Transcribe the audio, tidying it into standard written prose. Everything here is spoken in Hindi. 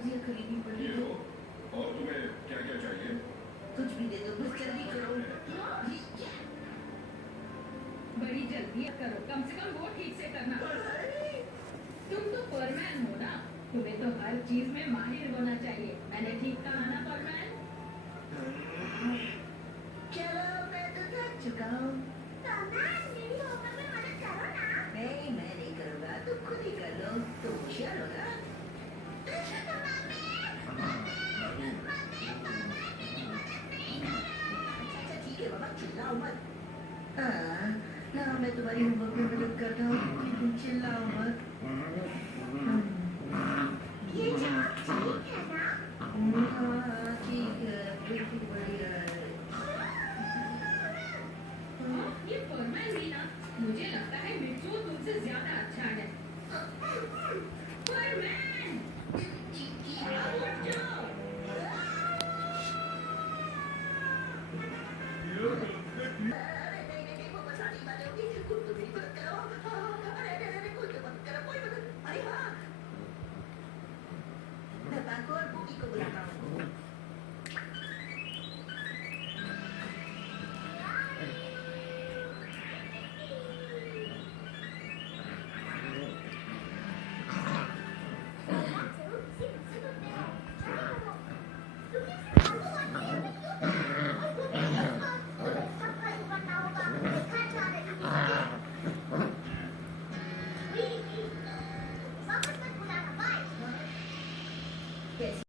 सब्जियां खरीदनी पड़ी ये तो लो। और तुम्हें क्या क्या चाहिए? कुछ भी दे दो, बस जल्दी करो। बड़ी जल्दी करो, कम से कम वो ठीक से करना। तुम तो फोरमैन हो ना, तुम्हें तो हर चीज में माहिर होना चाहिए। मैंने ठीक कहा ना फोरमैन? चलो मैं तो थक चुका हूँ। मेरी होमवर्क में मदद करो ना। नहीं, मैं नहीं करूँगा, तुम खुद ही कर लो, तुम होशियार हो ना। अच्छा ठीक है बाबा, चिल्लाओ मत। हाँ, मैं तुम्हारी होमवर्क में मदद करता हूँ, लेकिन चिल्लाओ मत।